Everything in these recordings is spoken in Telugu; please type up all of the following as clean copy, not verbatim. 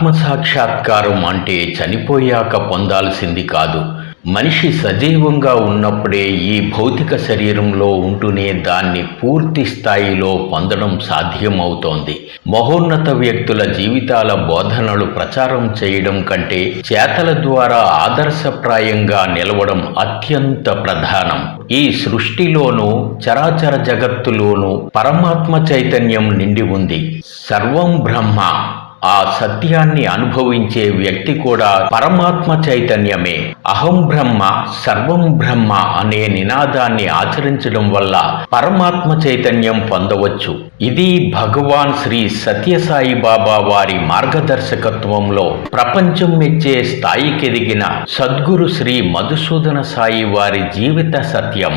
ఆత్మసాక్షాత్కారం అంటే చనిపోయాక పొందాల్సింది కాదు. మనిషి సజీవంగా ఉన్నప్పుడే ఈ భౌతిక శరీరంలో ఉంటూనే దాన్ని పూర్తి స్థాయిలో పొందడం సాధ్యమవుతోంది. మహోన్నత వ్యక్తుల జీవితాల బోధనలు ప్రచారం చేయడం కంటే చేతల ద్వారా ఆదర్శప్రాయంగా నిలవడం అత్యంత ప్రధానం. ఈ సృష్టిలోనూ చరాచర జగత్తులోనూ పరమాత్మ చైతన్యం నిండి ఉంది. సర్వం బ్రహ్మ. ఆ సత్యాన్ని అనుభవించే వ్యక్తి కూడా పరమాత్మ చైతన్యమే. అహం బ్రహ్మ సర్వం బ్రహ్మ అనే నినాదాన్ని ఆచరించడం వల్ల పరమాత్మ చైతన్యం పొందవచ్చు. ఇది భగవాన్ శ్రీ సత్యసాయి బాబా వారి మార్గదర్శకత్వంలో ప్రపంచం మెచ్చే స్థాయికెదిగిన సద్గురు శ్రీ మధుసూదన సాయి వారి జీవిత సత్యం.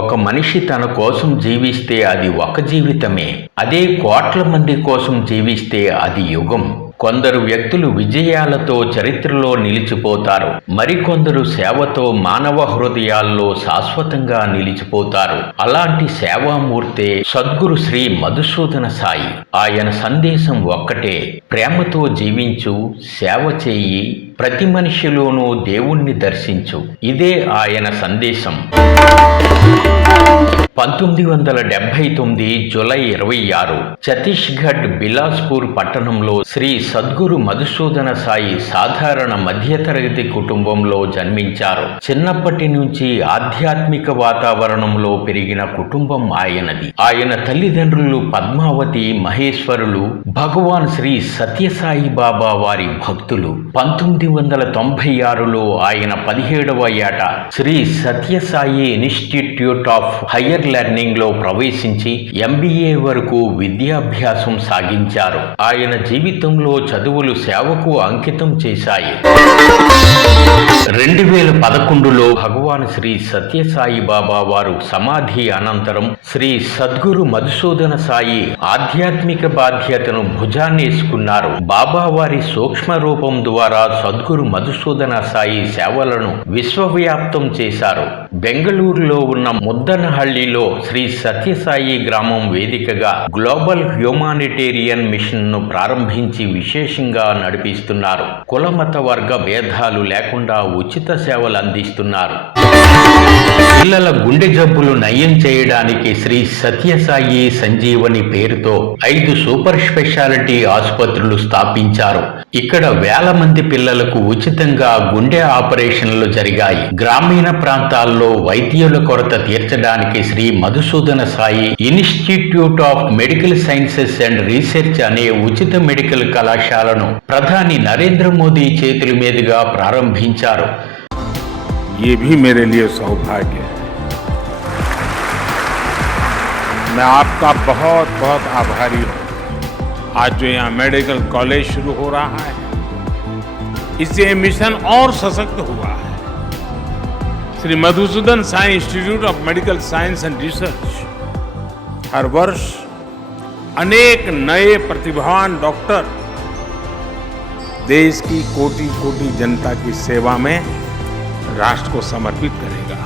ఒక మనిషి తన కోసం జీవిస్తే అది ఒక జీవితమే. అదే కోట్ల మంది కోసం జీవిస్తే అది యుగం. కొందరు వ్యక్తులు విజయాలతో చరిత్రలో నిలిచిపోతారు. మరికొందరు సేవతో మానవ హృదయాల్లో శాశ్వతంగా నిలిచిపోతారు. అలాంటి సేవామూర్తే సద్గురు శ్రీ మధుసూదన సాయి. ఆయన సందేశం ఒక్కటే: ప్రేమతో జీవించు, సేవ చేయి, ప్రతి మనిషిలోనూ దేవుణ్ణి దర్శించు. ఇదే ఆయన సందేశం. 1979 జూలై 26 ఛత్తీస్గఢ్ బిలాస్పూర్ పట్టణంలో శ్రీ సద్గురు మధుసూదన సాయి సాధారణ మధ్యతరగతి కుటుంబంలో జన్మించారు. చిన్నప్పటి నుంచి ఆధ్యాత్మిక వాతావరణంలో పెరిగిన కుటుంబం ఆయనది. ఆయన తల్లిదండ్రులు పద్మావతి, మహేశ్వరులు భగవాన్ శ్రీ సత్యసాయి బాబా వారి భక్తులు. 1996లో ఆయన 17వ ఏట Shri Sathya Sai institute of higher learning లో ప్రవేశించి MBA వరకు విద్యాభ్యాసం సాగించారు. ఆయన జీవితంలో చదువులు సేవకు అంకితం చేశాయి. 2011లో భగవాన్ శ్రీ సత్యసాయి బాబా వారు సమాధి అనంతరం శ్రీ సద్గురు మధుసూదన సాయి ఆధ్యాత్మిక బాధ్యతను భుజాన్నేసుకున్నారు. బాబా వారి సూక్ష్మ రూపం ద్వారా సద్గురు మధుసూదన సాయి సేవలను విశ్వవ్యాప్తం చేశారు. బెంగళూరులో ఉన్న ముద్దనహళ్లిలో శ్రీ సత్యసాయి గ్రామం వేదికగా గ్లోబల్ హ్యూమానిటేరియన్ మిషన్ ను ప్రారంభించి విశేషంగా నడిపిస్తున్నారు. కులమత వర్గ భేదాలు లేకుండా ఉచిత సేవలు అందిస్తున్నారు. పిల్లల గుండె జబ్బులు నయం చేయడానికి శ్రీ సత్యసాయి సంజీవని పేరుతో 5 సూపర్ స్పెషాలిటీ ఆసుపత్రులు స్థాపించారు. ఇక్కడ వేల మంది పిల్లలకు ఉచితంగా గుండె ఆపరేషన్లు జరిగాయి. గ్రామీణ ప్రాంతాల్లో వైద్యుల కొరత తీర్చడానికి Shri Madhusudana Sai institute of medical sciences and research అనే ఉచిత మెడికల్ కళాశాలను ప్రధాని నరేంద్ర మోదీ చేతుల మీదుగా ప్రారంభించారు. ये भी मेरे लिए सौभाग्य है। मैं आपका बहुत बहुत आभारी हूँ। आज जो यहाँ मेडिकल कॉलेज शुरू हो रहा है, इससे ये मिशन और सशक्त हुआ है। Shri Madhusudan Sai institute of medical science and research हर वर्ष अनेक नए प्रतिभावान डॉक्टर देश की कोटि कोटि जनता की सेवा में राष्ट्र को समर्पित करेगा।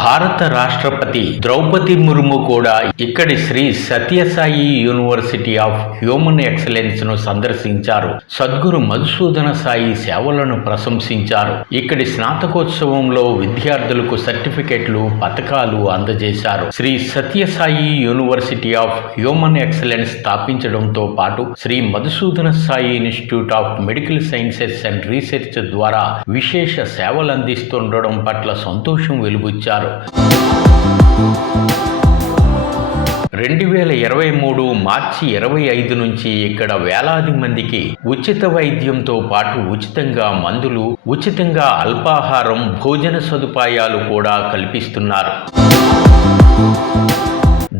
భారత రాష్ట్రపతి ద్రౌపది ముర్ము కూడా ఇక్కడి Shri Sathya Sai university of human excellence ను సందర్శించారు. సద్గురు మధుసూదన సాయి సేవలను ప్రశంసించారు. ఇక్కడి స్నాతకోత్సవంలో విద్యార్థులకు సర్టిఫికెట్లు, పతకాలు అందజేశారు. Shri Sathya Sai university of human excellence స్థాపించడంతో పాటు Shri Madhusudana Sai institute of medical sciences and research ద్వారా విశేష సేవలు అందిస్తుండడం పట్ల సంతోషం వెలుబుచ్చారు. 2023 మార్చి 25 నుంచి ఇక్కడ వేలాది మందికి ఉచిత వైద్యంతో పాటు ఉచితంగా మందులు, ఉచితంగా అల్పాహారం, భోజన సదుపాయాలు కూడా కల్పిస్తున్నారు.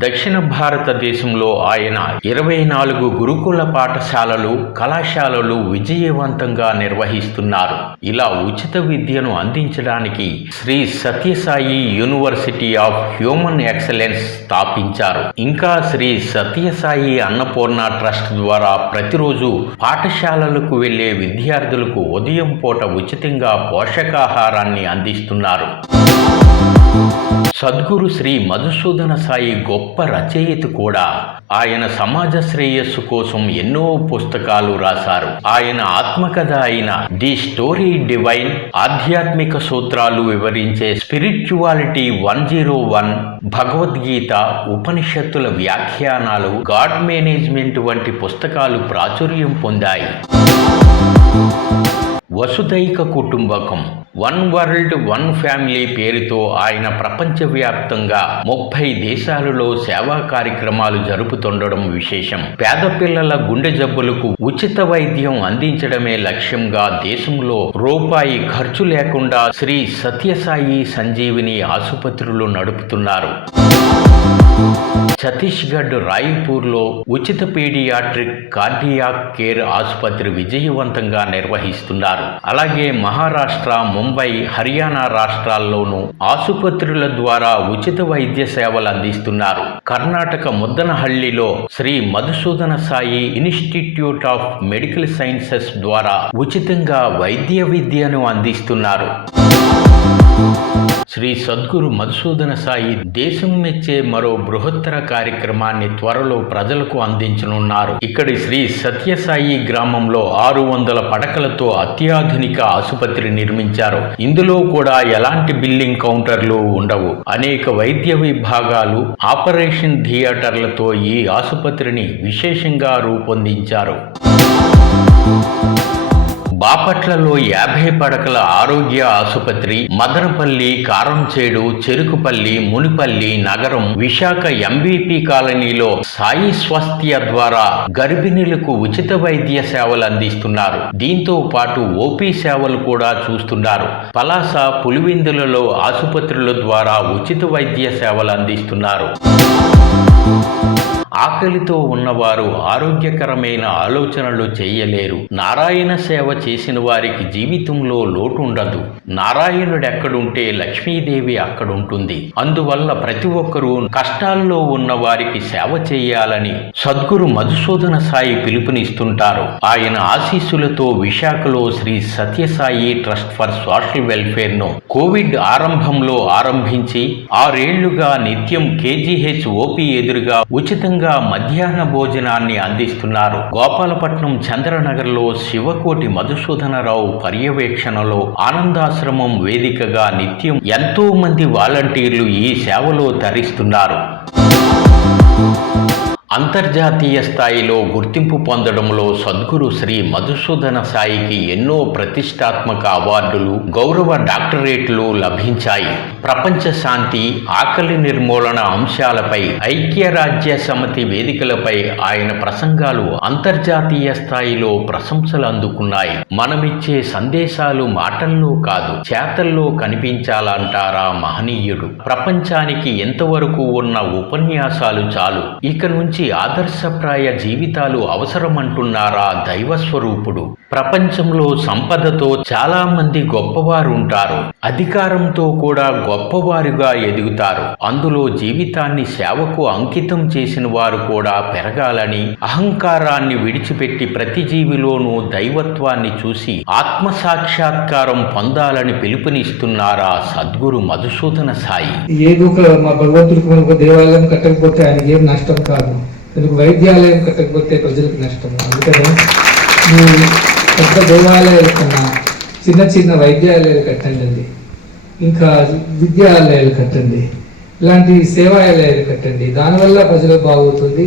దక్షిణ భారతదేశంలో ఆయన 24 గురుకుల పాఠశాలలు, కళాశాలలు విజయవంతంగా నిర్వహిస్తున్నారు. ఇలా ఉచిత విద్యను అందించడానికి Shri Sathya Sai university of human excellence స్థాపించారు. ఇంకా శ్రీ సత్యసాయి అన్నపూర్ణ ట్రస్ట్ ద్వారా ప్రతిరోజు పాఠశాలలకు వెళ్లే విద్యార్థులకు ఉదయం పూట ఉచితంగా పోషకాహారాన్ని అందిస్తున్నారు. సద్గురు శ్రీ మధుసూదన సాయి గొప్ప రచయిత కూడా. ఆయన సమాజ శ్రేయస్సు కోసం ఎన్నో పుస్తకాలు రాశారు. ఆయన ఆత్మకథ అయిన ది స్టోరీ డివైన్, ఆధ్యాత్మిక సూత్రాలు వివరించే స్పిరిచువాలిటీ 101, భగవద్గీత, ఉపనిషత్తుల వ్యాఖ్యానాలు, గాడ్ మేనేజ్మెంట్ వంటి పుస్తకాలు ప్రాచుర్యం పొందాయి. వసుదైక కుటుంబకం, వన్ వరల్డ్ వన్ ఫ్యామిలీ పేరుతో ఆయన ప్రపంచవ్యాప్తంగా 30 దేశాలలో సేవా కార్యక్రమాలు జరుపుతుండడం విశేషం. పేద పిల్లల గుండె జబ్బులకు ఉచిత వైద్యం అందించడమే లక్ష్యంగా దేశంలో రూపాయి ఖర్చు లేకుండా శ్రీ సత్యసాయి సంజీవిని ఆసుపత్రులు నడుపుతున్నారు. ఛత్తీస్గఢ్ రాయ్పూర్లో ఉచిత పీడియాట్రిక్ కార్డియాక్ కేర్ ఆసుపత్రి విజయవంతంగా నిర్వహిస్తున్నారు. అలాగే మహారాష్ట్ర, ముంబై, హర్యానా రాష్ట్రాల్లోనూ ఆసుపత్రుల ద్వారా ఉచిత వైద్య సేవలు అందిస్తున్నారు. కర్ణాటక ముద్దనహళ్లిలో Shri Madhusudana Sai institute of medical sciences ద్వారా ఉచితంగా వైద్య విద్యను అందిస్తున్నారు. శ్రీ సద్గురు మధుసూదన సాయి దేశం మెచ్చే మరో బృహత్తర కార్యక్రమాన్ని త్వరలో ప్రజలకు అందించనున్నారు. ఇక్కడి శ్రీ సత్యసాయి గ్రామంలో 600 పడకలతో అత్యాధునిక ఆసుపత్రి నిర్మించారు. ఇందులో కూడా ఎలాంటి బిల్లింగ్ కౌంటర్లు ఉండవు. అనేక వైద్య విభాగాలు, ఆపరేషన్ థియేటర్లతో ఈ ఆసుపత్రిని విశేషంగా రూపొందించారు. బాపట్లలో 50 పడకల ఆరోగ్య ఆసుపత్రి, మదనపల్లి, కారంచేడు, చెరుకుపల్లి, మునిపల్లి, నగరం, విశాఖ ఎంబీపీ కాలనీలో సాయి స్వాస్థ్య ద్వారా గర్భిణులకు ఉచిత వైద్య సేవలు అందిస్తున్నారు. దీంతో పాటు ఓపీ సేవలు కూడా చూస్తున్నారు. పలాస, పులివెందులలో ఆసుపత్రుల ద్వారా ఉచిత వైద్య సేవలు అందిస్తున్నారు. ఆకలితో ఉన్నవారు ఆరోగ్యకరమైన ఆలోచనలు చేయలేరు. నారాయణ సేవ చేసిన వారికి జీవితంలో లోటు ఉండదు. నారాయణుడెక్కడుంటే లక్ష్మీదేవి అక్కడుంటుంది. అందువల్ల ప్రతి ఒక్కరూ కష్టాల్లో ఉన్న వారికి సేవ చేయాలని సద్గురు మధుసూదన సాయి పిలుపునిస్తుంటారు. ఆయన ఆశీస్సులతో విశాఖలో Shri Sathya Sai trust for social welfare ను కోవిడ్ ఆరంభంలో ఆరంభించి 6 ఏళ్లుగా నిత్యం KGH ఓపీ ఎదురుగా ఉచితంగా మధ్యాహ్న భోజనాన్ని అందిస్తున్నారు. గోపాలపట్నం చంద్రనగర్లో శివకోటి మధుసూదనరావు పర్యవేక్షణలో ఆనందాశ్రమం వేదికగా నిత్యం ఎంతో మంది వాలంటీర్లు ఈ సేవలో తరిస్తున్నారు. అంతర్జాతీయ స్థాయిలో గుర్తింపు పొందడంలో సద్గురు శ్రీ మధుసూదన సాయికి ఎన్నో ప్రతిష్టాత్మక అవార్డులు, గౌరవ డాక్టరేట్లు లభించాయి. ప్రపంచ శాంతి, ఆకలి నిర్మూలన అంశాలపై ఐక్యరాజ్య సమితి వేదికలపై ఆయన ప్రసంగాలు అంతర్జాతీయ స్థాయిలో ప్రశంసలు అందుకున్నాయి. మనమిచ్చే సందేశాలు మాటల్లో కాదు, చేతల్లో కనిపించాలంటారా మహనీయుడు. ప్రపంచానికి ఎంతవరకు ఉన్న ఉపన్యాసాలు చాలు, ఇక నుంచి ఆదర్శప్రాయ జీవితాలు అవసరమంటున్నారా దైవస్వరూపుడు. ప్రపంచంలో సంపదతో చాలా మంది గొప్పవారు ఉంటారు. అధికారంతో కూడా గొప్పవారుగా ఎదుగుతారు. అందులో జీవితాన్ని సేవకు అంకితం చేసిన వారు కూడా పెరగాలని, అహంకారాన్ని విడిచిపెట్టి ప్రతి జీవిలోనూ దైవత్వాన్ని చూసి ఆత్మసాక్షాత్కారం పొందాలని పిలుపునిస్తున్నారా సద్గురు మధుసూదన సాయి. ఏదో మా భగవంతుడికి మనకు దేవాలయం కట్టకపోతే ఆయనకి ఏం నష్టం కాదు, మనకు వైద్యాలయం కట్టకపోతే ప్రజలకు నష్టం. అందుకని మీరు పెద్ద దేవాలయాల కన్నా చిన్న చిన్న వైద్యాలయాలు కట్టండి, ఇంకా విద్యాలయాలు కట్టండి, ఇలాంటి సేవాలయాలు కట్టండి. దానివల్ల ప్రజలకు బాగుతుంది.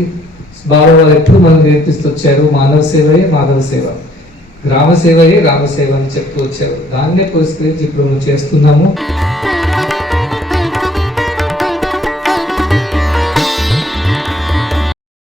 బాబావారు ఎప్పుడు మనం నేర్పిస్తూ వచ్చారు, మానవ సేవయే మాధవ సేవ, గ్రామ సేవయే రామ సేవ అని చెప్తూ వచ్చారు. దాన్నే పురస్కరించి ఇప్పుడు మనం చేస్తున్నాము.